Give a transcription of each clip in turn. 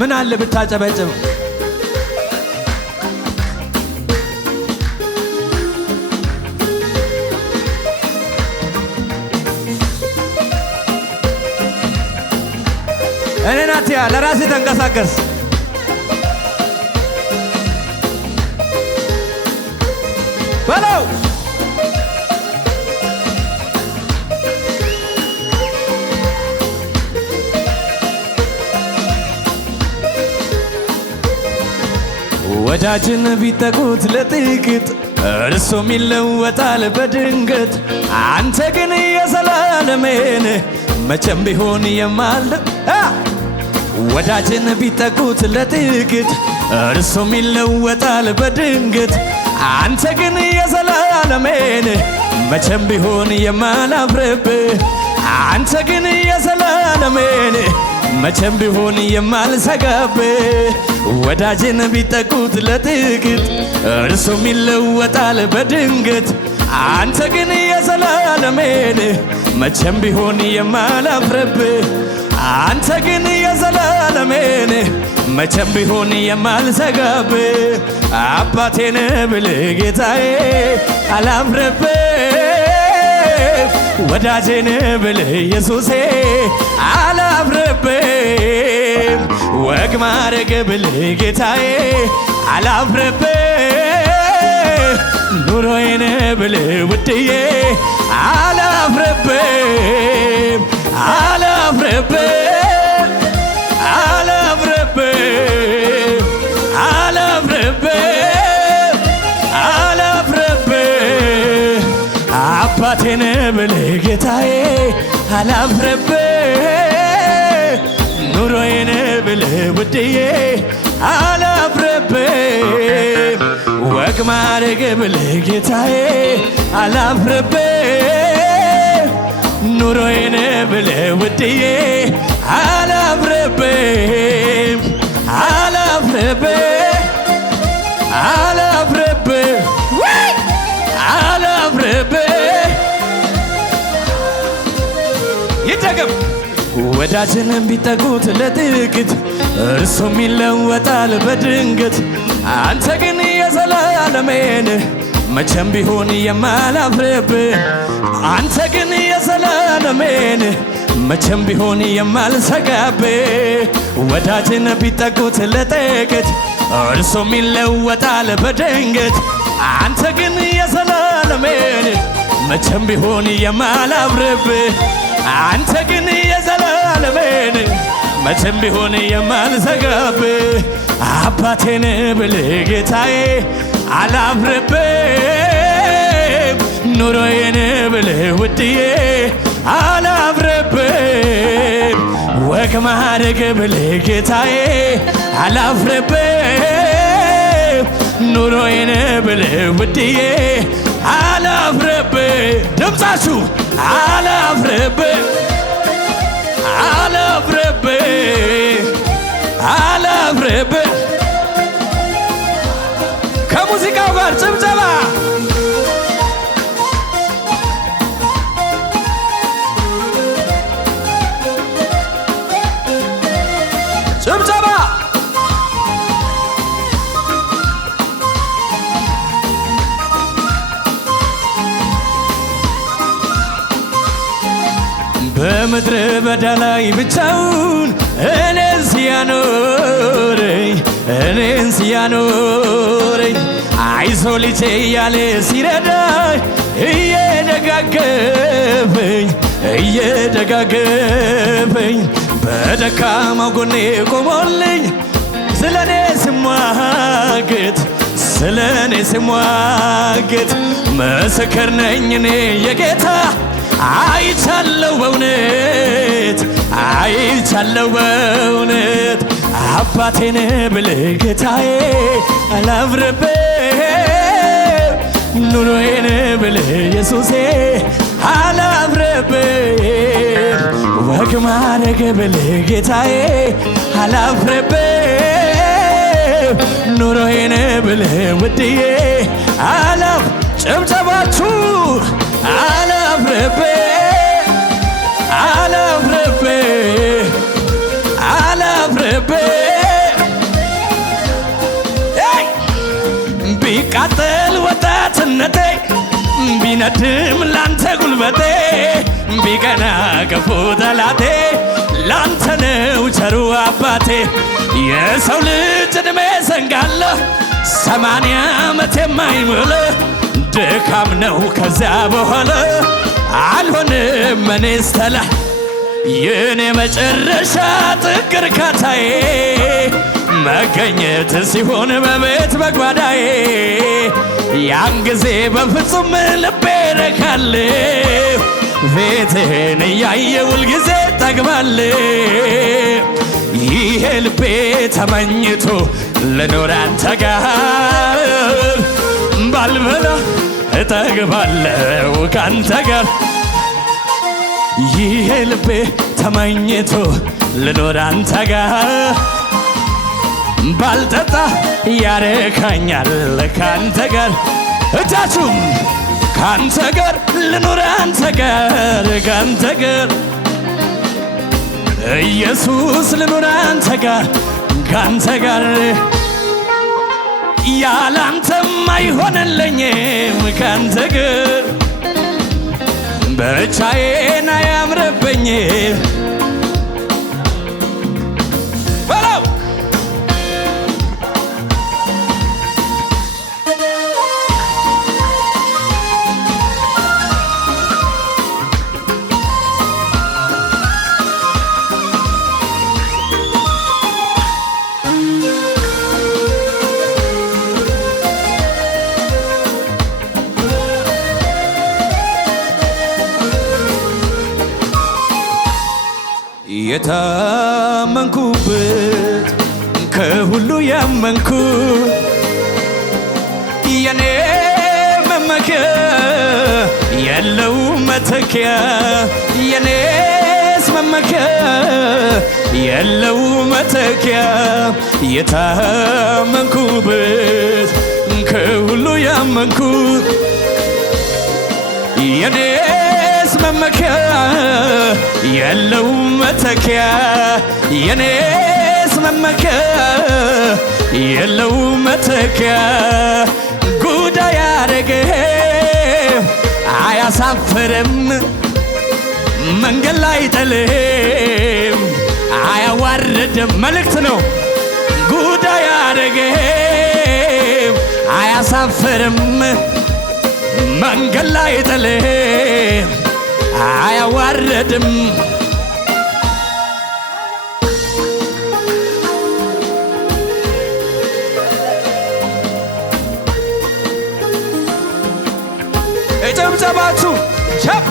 ምን አለ ብታጨበጭብ እኔ ናትያ ለራሴ ተንቀሳቀስ በለው ወዳጅን ቢጠቁት ለጥቂት እርሱም ይለወጣል በድንገት አንተ ግን የዘላለሜን መቼም ቢሆን የማል ወዳጅን ቢጠቁት ለጥቂት እርሱም ይለወጣል በድንገት አንተ ግን የዘላለሜን መቼም ቢሆን የማላፍርብህ አንተ ግን የዘላለሜን መቼም ቢሆን የማልሰጋብህ ወዳጅን ቢጠቁት ለጥቂት እርሱም ይለወጣል በድንገት አንተ ግን የዘላለሜን መቼም ቢሆን የማላፍርብህ አንተ ግን የዘላለሜን መቼም ቢሆን የማልሰጋብህ አባቴን ብልህ ጌታዬ አላፍርብህ ወዳጄን ብልህ ኢየሱሴ አላፍርብህ ወግ ማረግ ብልህ ጌታዬ አላፍርብህ ኑሮዬን ብልህ ውድዬ አላፍርብህ አላፍርብህ አላፍርብህ አላፍርብህ አላፍርብህ አባቴን ብልህ ጌታዬ አላፍርብህ ኑሮዬን ብልህ ውድዬ አላፍርብህ ወግ ማረግ ብልህ ጌታዬ አላፍርብህ ኑሮዬን ብልህ ውድዬ አላፍርብህ አላፍርብህ አላፍርብህ አላፍርብህ ይደገም ወዳጅን ቢጠጉት ለጥቂት እርሱም ይለወጣል በድንገት አንተ ግን የዘላለሜን መቼም ቢሆን የማላፍርብህ አንተ ግን የዘላለሜን መቼም ቢሆን የማልሰጋብህ ወዳጅን ቢጠጉት ለጥቂት እርሱም ይለወጣል በድንገት አንተ ግን የዘላለሜን መቼም ቢሆን የማላፍርብህ አንተ ግን የዘላለሜን መቼም ቢሆን የማልሰጋብህ አባቴን ብልህ ጌታዬ አላፍርብህ ኑሮዬን ብልህ ውድዬ አላፍርብህ ወግ ማረግ ብልህ ጌታዬ አላፍርብህ ኑሮዬን ብልህ ውድዬ አላፍርብህ ድምፃችሁ አላፍርብህ አላፍርብህ አላፍርብህ ከሙዚቃው ጋር ጭብጨባ ጭብጨባ በምድረ በዳ ላይ ብቻውን እኔን ሲያኖረኝ አይዞ ልጄ እያለ ሲረዳኝ እየደጋገፈኝ በደካማው ጎኔ ቆሞልኝ ስለኔ ስሟገት ምስክር ነኝ እኔ የጌታ አይቻለው በእውነት አባቴን ብልህ ጌታዬ አላፍርብህ ኑሮዬን ብልህ ኢየሱሴ አላፍርብህ ወግ ማረግ ብልህ ጌታዬ አላፍርብህ ኑሮዬን ብልህ ውድዬ ጭብጨባችሁ አላፍርብህ ቢቃጠል ወጣትነቴ ቢነድም ላንተ ጉልበቴ ቢቀና ክፉ ጠላቴ ላንተ ነው ቸሩ አባቴ። የሰው ልጅ ዕድሜ ዘንጋለ 80 ዓመት የማይሞላ ድካም ነው ከዚያ በኋላ አልሆንም እኔስ ተላ የኔ መጨረሻ ጥግ እርካታዬ መገኘት ሲሆን በቤት በጓዳዬ ያን ጊዜ በፍጹም ልቤ ረካለሁ ቤትህን እያየ ሁልጊዜ ጠግባለሁ። ይሄ ልቤ ተመኝቶ ልኖር አንተ ጋር ባልበላ እጠግባለሁ ካንተ ጋር ይሄ ልቤ ተመኝቶ ልኖር አንተ ጋር ባልጠጣ ያረካኛል ካንተ ጋር እጃችሁም ካንተ ጋር ልኖር አንተ ጋር ካንተ ጋር ኢየሱስ ልኖር አንተ ጋር ካንተ ጋር ያላንተም አይሆንልኝም ካንተ ጋር ብቻዬን አያምርብኝም በለው የታመንኩበት ከሁሉ ያመንኩ የኔ መመኪያ የለው መተኪያ የኔስ መመኪያ የለው መተኪያ የታመንኩበት ከሁሉ ያመንኩ የኔስ መመኪያ የለው መተኪያ የኔስ መመኪያ የለው መተኪያ ጉዳይ ያረገህ አያሳፍርም መንገድ ላይ ጥልም አያዋርድም መልእክት ነው። ጉዳይ ያረገህ አያሳፍርም መንገድ ላይ ጥልም አያዋርድም ጨብጨባችሁ ቸብ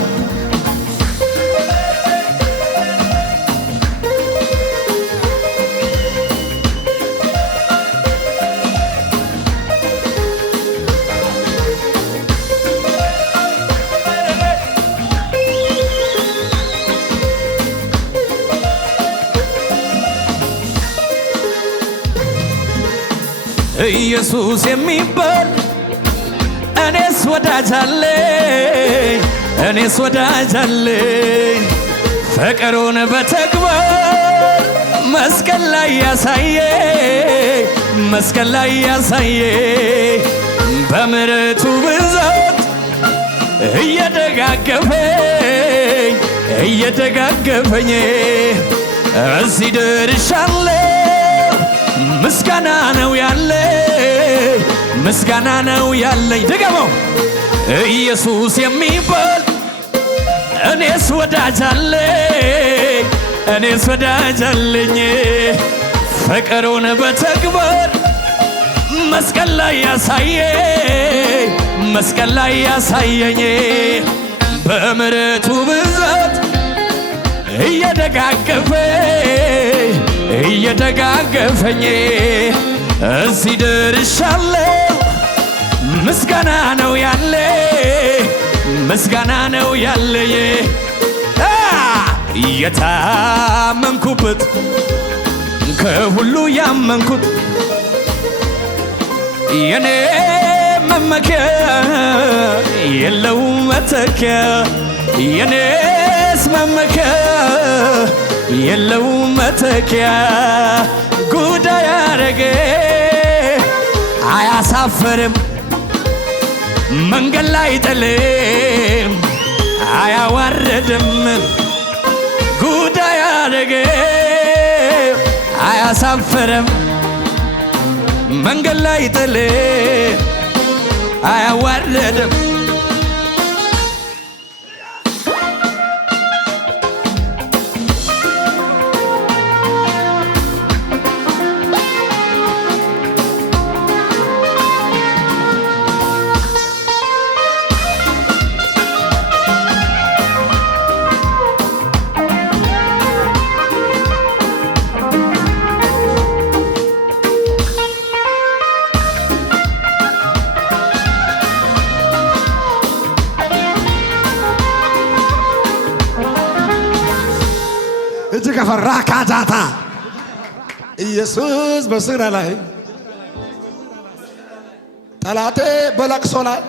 ኢየሱስ የሚባል እኔስ ወዳጅ አለኝ እኔስ ወዳጅ አለኝ ፍቅሩን በተግባር መስቀል ላይ ያሳየኝ መስቀል ላይ ያሳየኝ በምሕረቱ ብዛት እየደጋገፈኝ እዚህ ደርሻለሁ ምስጋና ነው ያለኝ ምስጋና ነው ያለኝ ድገመው ኢየሱስ የሚባል እኔስ ወዳጅ አለኝ እኔስ ወዳጅ አለኝ ፍቅሩን በተግባር መስቀል ላይ ያሳየኝ መስቀል ላይ ያሳየኝ በምሕረቱ ብዛት እየደጋገፈኝ እዚህ ደርሻለሁ ምስጋና ነው ያለኝ ምስጋና ነው ያለኝ የታመንኩበት ከሁሉ ያመንኩት የኔ መመኪያ የለው መተኪያ የኔስ መመኪያ የለው መተኪያ ጉዳይ ያረገ አያሳፍርም መንገድ ላይ ጥልም አያዋርድም ጉዳይ አደረገ አያሳፍርም መንገድ ላይ ጥልም አያዋርድም እጅግ አፈራ ካጃታ ኢየሱስ በስራ ላይ ጠላቴ በለቅሶ ላይ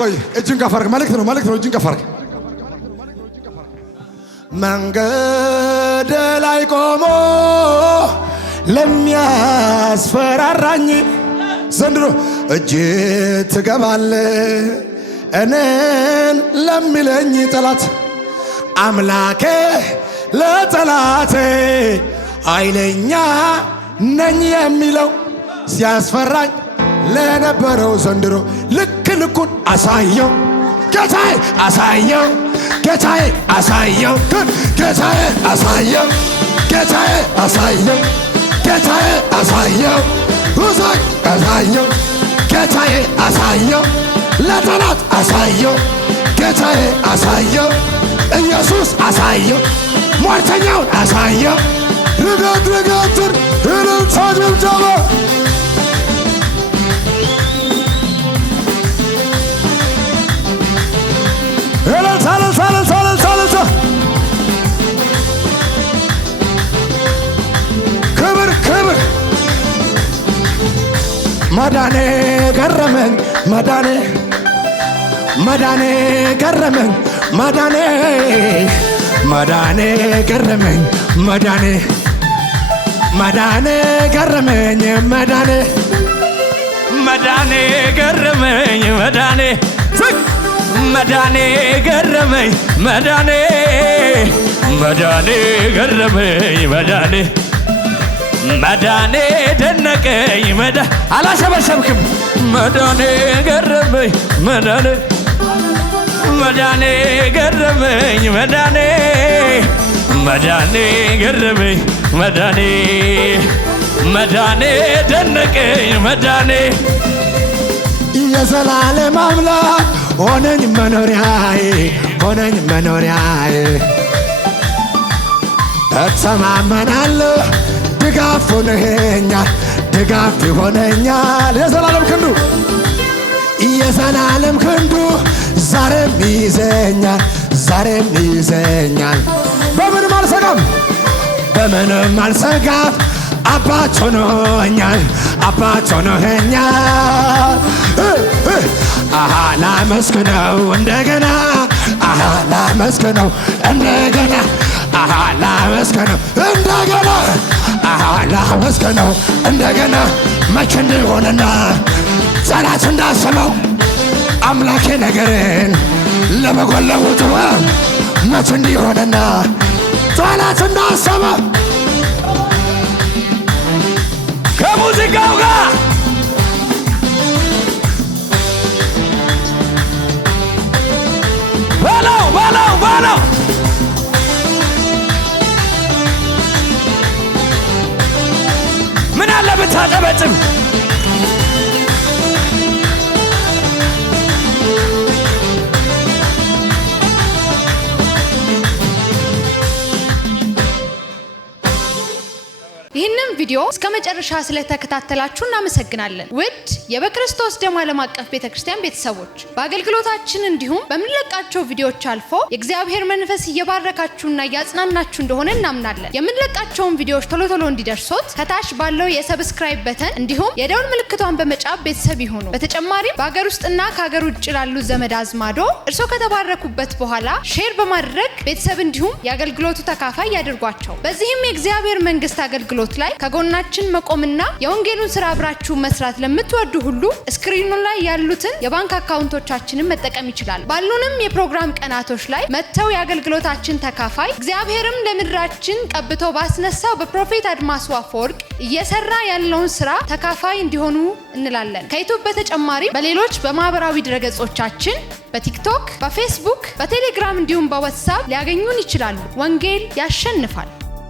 ቆይ እጅን ከፈርክ መልእክት ነው እጅን ከፈርክ መንገድ ላይ ቆሞ ለሚያስፈራራኝ ዘንድሮ እጅ ትገባለ እኔን ለሚለኝ ጠላት አምላኬ ለጠላቴ ኃይለኛ ነኝ የሚለው ሲያስፈራኝ ለነበረው ዘንድሮ ልክ ልኩን አሳየው ጌታዬ አሳየው ጌታዬ አሳየው ጌታዬ አሳየው ጌታዬ አሳየው ጌታዬ አሳየው ውሳክ አሳየው ጌታዬ አሳየው ለጠላት አሳየው ጌታዬ አሳየው ኢየሱስ አሳየው ሟርተኛውን አሳየው ርጋትን እልልታ ጭብጨባ እልልታ ክብር መዳኔ ገረመኝ መዳኔ ገረመኝ መዳኔ ገረመኝ መዳኔ ገረመኝ መዳኔ ገረመኝ መዳኔ ገረመኝ መዳኔ ደነቀኝ አላሸበሸብክም መዳኔ ገረመኝ መዳኔ ገረመኝ መዳኔ ገረመኝ መዳኔ ደነቀኝ የዘላለም አምላክ ሆነኝ መኖሪያዬ እተማመናለሁ ድጋፍ ሆነኛል የዘላለም ክንዱ ዛሬም ይዘኛል በምንም አልሰጋም አባት ሆኖኛል ላመስግነው እንደገና ላመስግነው እንደገና መቼ እንደሆነና ጠላት እንዳሰበው አምላኬ ነገርን ለመጎለቡት መቼ እንደሆነና ጠላት እንዳሰበው ከሙዚቃው ጋር በለው ምን አለ ብታጨበጭብ ይህንን ቪዲዮ እስከመጨረሻ ስለተከታተላችሁ እናመሰግናለን። ውድ የበክርስቶስ ደም ዓለም አቀፍ ቤተክርስቲያን ቤተሰቦች በአገልግሎታችን እንዲሁም በመንለቃቸው ቪዲዮዎች አልፎ የእግዚአብሔር መንፈስ እየባረካችሁና እያጽናናችሁ እንደሆነ እናምናለን። የምንለቃቸውን ቪዲዮዎች ቶሎ ቶሎ እንዲደርሶት ከታች ባለው የሰብስክራይብ በተን እንዲሁም የደውል ምልክቷን በመጫን ቤተሰብ ይሁኑ። በተጨማሪም በአገር ውስጥና ከሀገር ውጭ ላሉ ዘመድ አዝማዶ እርሶ ከተባረኩበት በኋላ ሼር በማድረግ ቤተሰብ እንዲሁም የአገልግሎቱ ተካፋይ ያድርጓቸው። በዚህም የእግዚአብሔር መንግስት አገልግሎት ላይ ከጎናችን መቆምና የወንጌሉን ስራ አብራችሁ መስራት ለምትወዱ ሁሉ ስክሪኑ ላይ ያሉትን የባንክ አካውንቶቻችንን መጠቀም ይችላል። ባሉንም የፕሮግራም ቀናቶች ላይ መተው የአገልግሎታችን ተካፋይ እግዚአብሔርም ለምድራችን ቀብቶ ባስነሳው በፕሮፌት አድማሱ አፈወርቅ እየሰራ ያለውን ስራ ተካፋይ እንዲሆኑ እንላለን። ከዩቲዩብ በተጨማሪ በሌሎች በማህበራዊ ድረገጾቻችን በቲክቶክ፣ በፌስቡክ፣ በቴሌግራም እንዲሁም በዋትስአፕ ሊያገኙን ይችላሉ። ወንጌል ያሸንፋል።